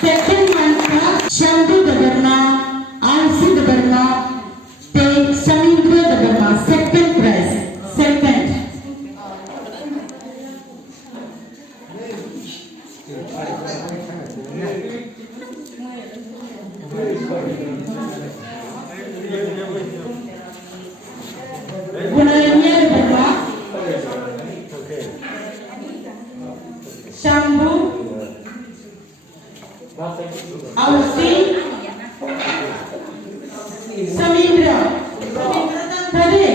Second mantra, Shambhu Dabarma, Alsi Dabarma, Te Samindra Dabarma. Second press. Second. Gunanya Dabarma, Shambhu, Alsi, Samindra. Tadi.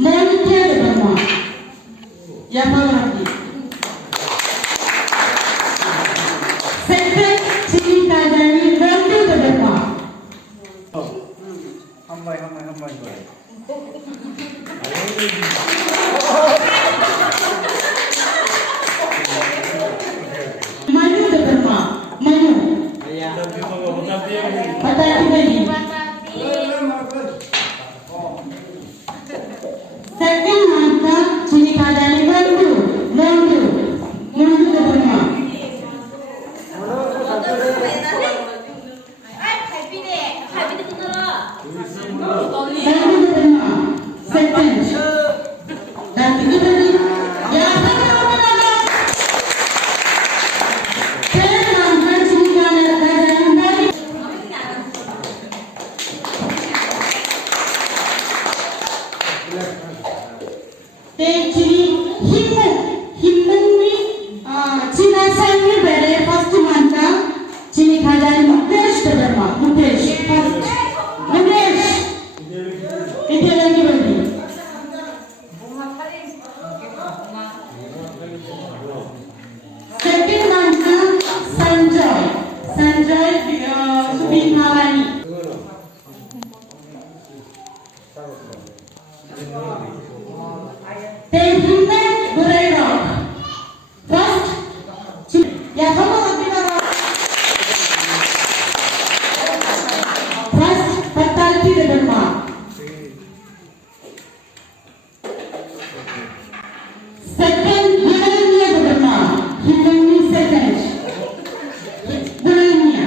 Monika Dabarma. Yang mana lagi? Second, Cili Kajani Bantu Dabarma. Hambai. Manu Dabarma. Manu. Patati bagi. Second mantra, Cili Kajani Bantu. Bantu Dabarma. Bantu Dabarma. Second. Dan itu tadi. Ya, third mantra, Cili Kajani Bantu. Himmu ni Cina Sangni bere first mantra Cili Kajani Mukesh Dabarma. Mukesh first. Mukesh. Itu lagi bagi. Second mantra Sanjoy. Sanjoy Subinawani. Himmet Burairok. First, ya kamu nanti kalau first Patati Dabarma. Second, Gunanya Dabarma. Himani second. Gunanya.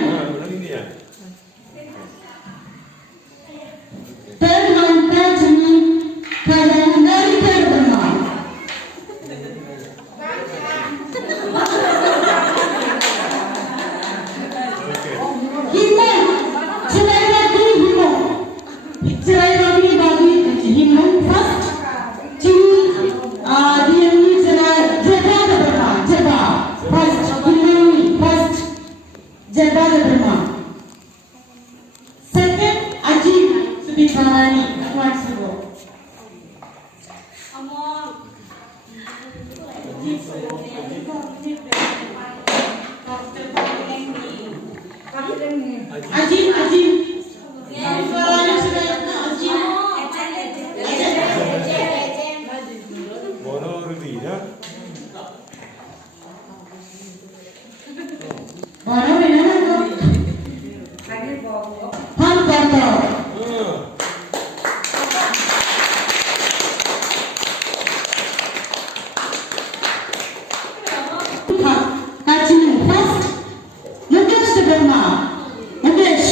Third mantra Cili Kajani Dabarma. Himmu, cerai lagi himmu. Cerai lagi bagi himmu first. Cili dia ni cerai Jeba Dabarma. Jeba first. Himmu first. Jeba Dabarma. Second, Ajib Subinawani. Once ago. Ajib. Suaranya sudah Ajib. Bono benar tu. Han Koto. Kacinu first. Mukesh Dabarma. Mukesh.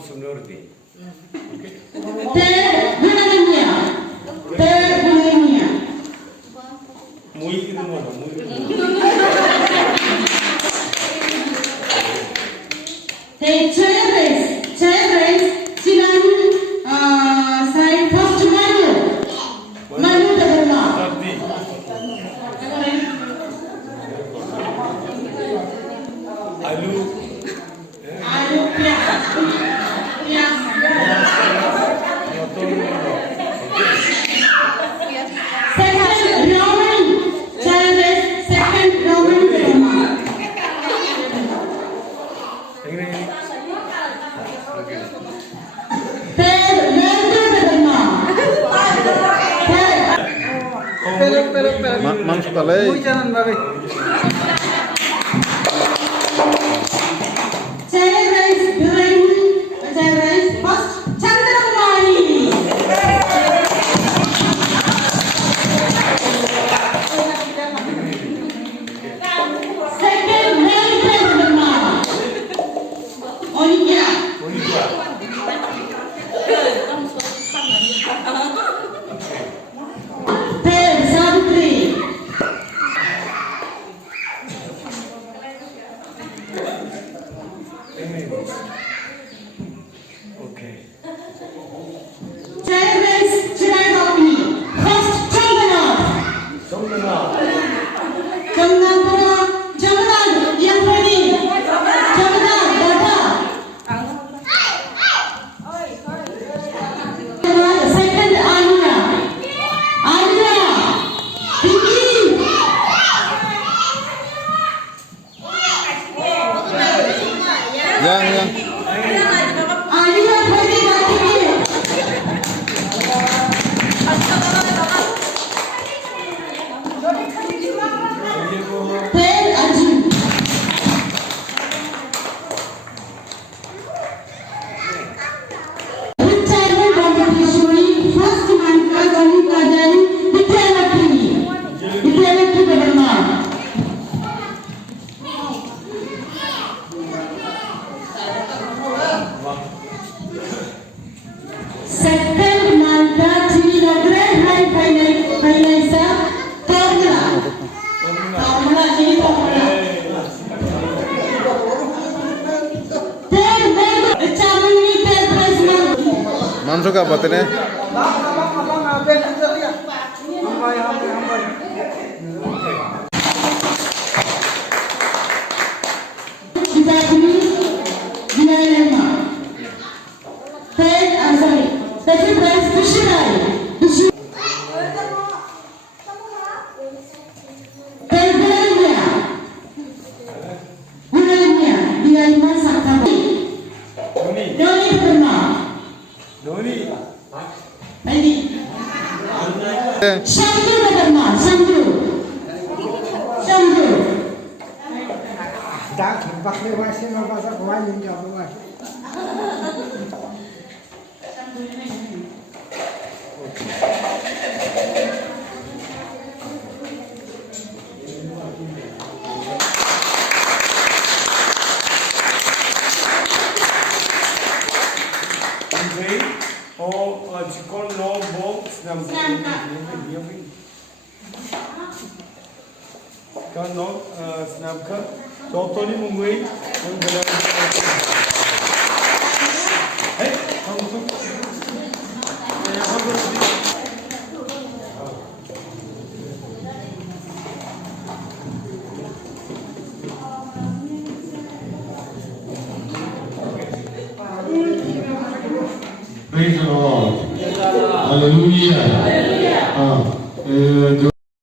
sonority. Gunanya. Gunanya. Muy itu mana? Muy. Cewek, silang saya first malu terima. Alu. Second Roman, second Roman drama. Third Hindu drama. Masuk kali. Cewek first Chandrakumari. Second Hindu drama. Onya. Third Savitri. Okay. Cewek Chirayapi. First Chandranath. Chandranath yang tadi. Chandranath Dada. Second Anya. Pinky. Yang. Anya tadi lagi. Third Arjun. Retirement competition first mantra kami pelajari Vidyalakshmi Dharma. Second mantra Chinagre Hai Painaisa Formula. Formula jadi formula. Third member Chamini third prize money. Masuk apa tadi? Vidyalakshmi Vinayama. Third second prize Vishirai. Third Gunanya Diaima Sakti. Doni Dharma. Doni. Tadi. Shantu Dharma. Shantu. Andrei. Oh, cikon no bom senam. Kan no senam ka. Doktori mungui. Hey, kamu tu. Praise the Lord. Hallelujah.